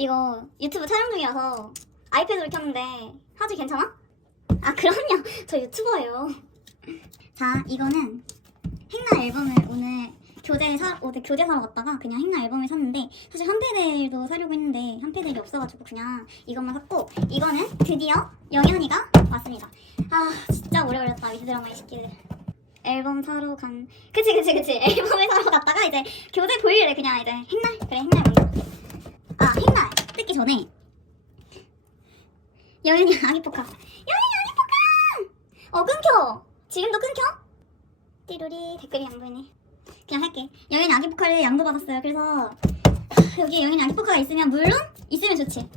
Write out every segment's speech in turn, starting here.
이거 유튜브 촬영 중이어서 아이패드로 켰는데 하지 괜찮아? 아 그럼요. 저 유튜버예요. 자 이거는 행나 앨범을 오늘 교재 사 어제 교재 사러 갔다가 그냥 행나 앨범을 샀는데 사실 한패들도 사려고 했는데 한패들이 없어가지고 그냥 이것만 샀고 이거는 드디어 영현이가 왔습니다. 아 진짜 오래 걸렸다 위드 드라마의 시기를 앨범 사러 간 그치 그치 그치. 앨범을 사러 갔다가 이제 교재 보일래 그냥 이제. 행날 그래 행날 아 뜯기 전에 여윤이 아기 포카 여윤이 아기 포카 어 끊겨! 지금도 끊겨? 띠루리 댓글이 안 보이네. 그냥 할게. 여윤이 아기 포카를 양도 받았어요. 그래서 여기 여윤이 아기 포카가 있으면 물론 있으면 좋지.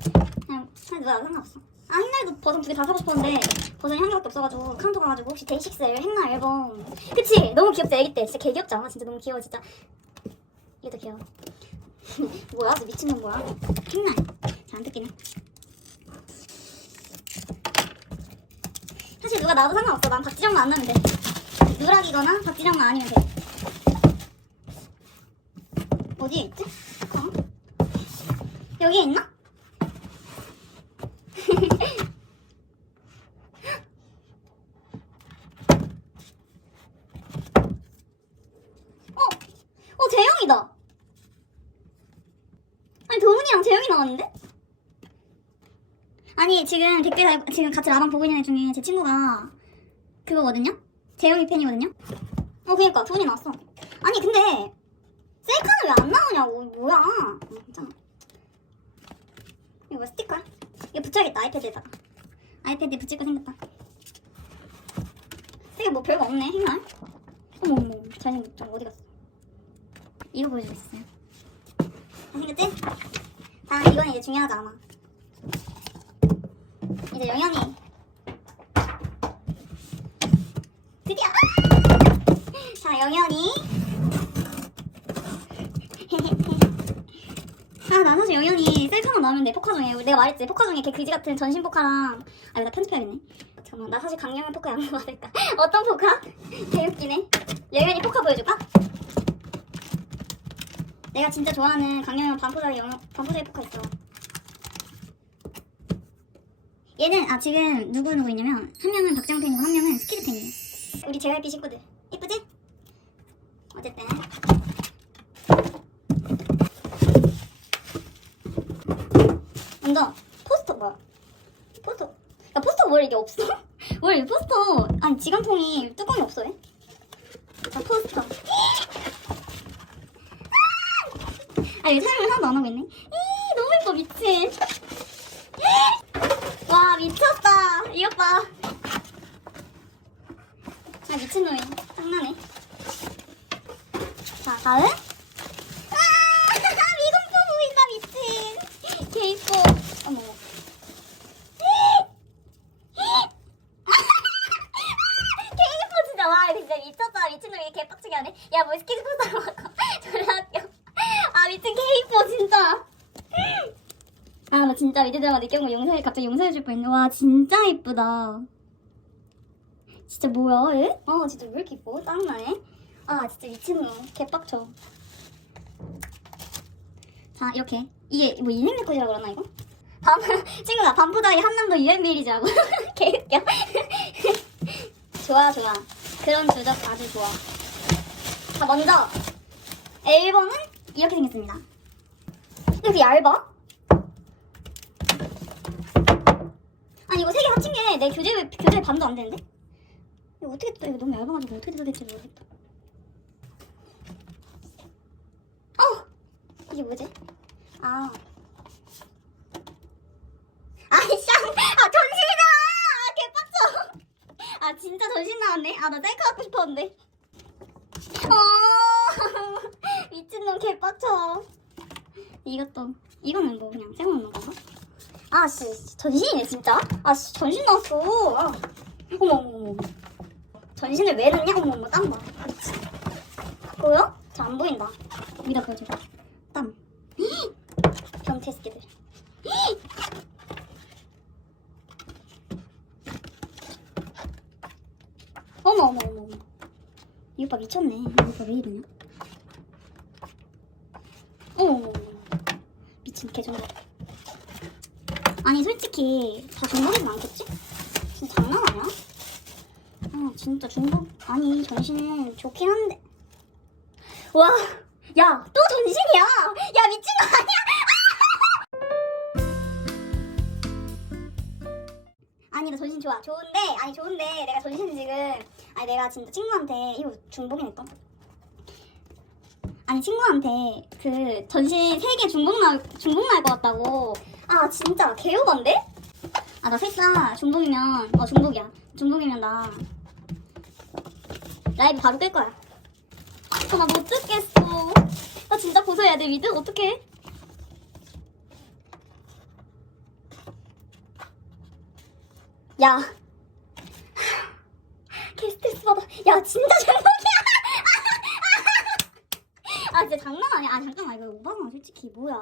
그냥 나 상관없어. 아 행날도 버전 두 개 다 사고 싶었는데 버전이 한 개밖에 없어가지고 카운터 가가지고 혹시 데이식스 행날 앨범. 그치? 너무 귀엽지 애기 때. 진짜 개 귀엽지 않아? 진짜 너무 귀여워 진짜. 이것도 귀여워 뭐야? 저 미친놈 뭐야? 행날 잘안 뜯기네. 사실 누가 나도 상관없어. 난 박지정만 안 나면 돼. 누락이거나 박지정만 아니면 돼. 어디에 있지? 어? 여기에 있나? 어? 어 재영이다 아니 도훈이랑 재영이 나왔는데? 아니 지금 댓글 달, 지금 같이 라방 보고 있는 애 중에 제 친구가 그거거든요? 재영이 팬이거든요? 어 그니까 도훈이 나왔어. 아니 근데 셀카는 왜 안 나오냐고. 뭐야? 어, 괜찮아. 이거 스티커야? 이거 붙여야겠다 아이패드에다가. 아이패드에 붙일 거 생겼다. 되게 뭐 별거 없네 행날 어머 어머 어머, 잘생겼죠 어디 갔어? 이거 보여주겠어요. 잘생겼지? 자 이건 이제 중요하지 않아. 이제 영현이. 드디어! 아! 자 영현이. 아나 사실 영현이 셀카만 나오면 내 포카 중에 내가 말했지. 포카 중에 걔 그지 같은 전신 포카랑 아 이거 나 편집해야겠네. 잠깐만 나 사실 강영현 포카 양보 받을까? 어떤 포카? 개웃기네 영현이 포카 보여줄까? 내가 진짜 좋아하는 강영현 반포자의 영 반포자의 포카 있어 얘는 아 지금 누구 누구 있냐면 한 명은 박정 팬이고 한 명은 스키드 팬이에요. 우리 JYP 식구들 이쁘지? 어쨌든 먼저 포스터 뭐야? 포스터 야 포스터 뭘 이게 없어? 뭘 포스터 아니 지갑통이 뚜껑이 없어 왜? 자 포스터 아 이거 촬영을 하나도 안 하고 있네 이 너무 예뻐 미친 와 미쳤다 이것 봐. 아 미친놈이 장난해. 자 다음. 아 미공포 보인다 미친. 개 이뻐. 어머. 어머. 개 이뻐 진짜 와 진짜 미쳤다 미친놈이 개 빡치게 하네. 야뭐 포스터 먹어. 졸라 웃겨. 아 미친 개 이뻐 진짜. 아, 나 진짜 미드 드라마 느껴본 거 용서해, 갑자기 용서해줄 뻔했네. 와, 진짜 이쁘다. 진짜 뭐야, 얘? 아, 진짜 왜 이렇게 이뻐? 짱나네. 아, 진짜 미친놈. 개빡쳐. 자, 이렇게. 이게 뭐 인생 네컷이라 그러나, 이거? 밤, 친구가 반포다이 한남도 유엔비리즈라고. 개웃겨. 좋아, 좋아. 그런 주적 아주 좋아. 자, 먼저. 앨범은 이렇게 생겼습니다. 이렇게 얇아? 아니 이거 세 개 합친 게 내 교재 교재 반도 안 되는데? 이거 어떻게 뜯어? 이거 너무 얇아가지고 어떻게 될지 모르겠다. 어 이게 뭐지? 아 아이 쌍! 아 전신이잖아! 아 개빡쳐! 아 진짜 전신 나왔네? 아 나 셀카 갖고 싶었는데. 어 미친놈 개빡쳐. 이것도 이거는 뭐 그냥 생거 먹는 건가? 아 씨 전신이네 진짜? 아 씨 전신 나왔어. 아. 어머 어머 어머. 전신을 왜 넣냐? 어머 어머 땀 봐. 미친. 보여? 잘 안 보인다. 여기다 보여줘. 땀. 변태 새끼들. 어머 어머 어머 어머. 이 오빠 미쳤네. 이 오빠 왜 이러냐? 어머 어머 어머. 미친 개정말 아니 솔직히 다 중복이진 않겠지? 진짜 장난 아니야? 아 진짜 중복 아니 전신 좋긴 한데. 와 야 또 전신이야! 야 미친 거 아니야? 아니 나 전신 좋아. 좋은데 아니 좋은데 내가 전신 지금 아니 내가 진짜 친구한테 이거 중복이네 또 아니 친구한테 그 전신 세 개 중복 나 중복 날 것 같다고 아 진짜? 개요건데? 아나 설사 중복이면. 어 중복이야. 중복이면 나. 라이브 바로 끌 거야. 아, 나못 듣겠어. 나 진짜 고소해야 돼 미드? 어떡해? 야. 게스트스 받아. 야 진짜 중복이야. 아 진짜 장난 아니야. 아 잠깐만. 이거 오바마 솔직히 뭐야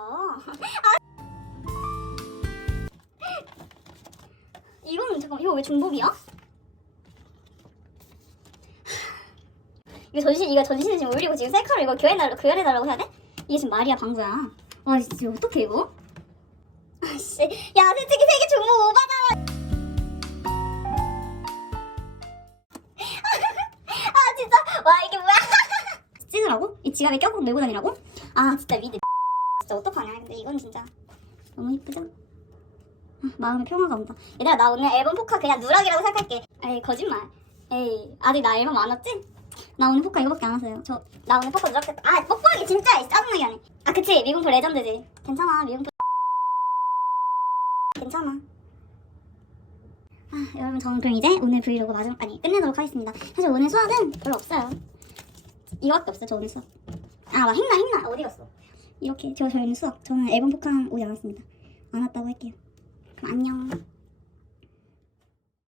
이거는 잠깐 이거 왜 중복이야? 이거 전신 이거 전신 지금 올리고 지금 셀카로 이거 교환해달라고 교환해달라고 해야 돼? 이게 지금 말이야 방구야. 와 진짜 어떡해 이거? 아씨 야 솔직히 세계 중복 오바잖아. 아 진짜 와 이게 뭐야? 찌느라고? 이 지갑에 껴고 메고 다니라고? 아 진짜 미드 진짜 어떡하냐 근데 이건 진짜 너무 이쁘죠? 아, 마음의 평화가 온다. 얘들아 나 오늘 앨범 포카 그냥 누락이라고 생각할게. 에이 거짓말. 에이 아직 나 앨범 안 왔지? 나 오늘 포카 이거밖에 안 왔어요. 저 나 오늘 포카 누락했다. 아 뻑뻑하게 진짜 짜증나게 하네. 아 그치. 미공포 레전드지. 괜찮아 미공포. 괜찮아. 아 여러분 저는 그럼 이제 오늘 브이로그 마지막 아니 끝내도록 하겠습니다. 사실 오늘 수학은 별로 없어요. 이거밖에 없어요 저 오늘 수학. 아막 행나 행나. 어디 갔어? 이렇게 저 저희는 수학. 저는 앨범 포카 오지 않았습니다. 안 왔다고 할게요 그럼 안녕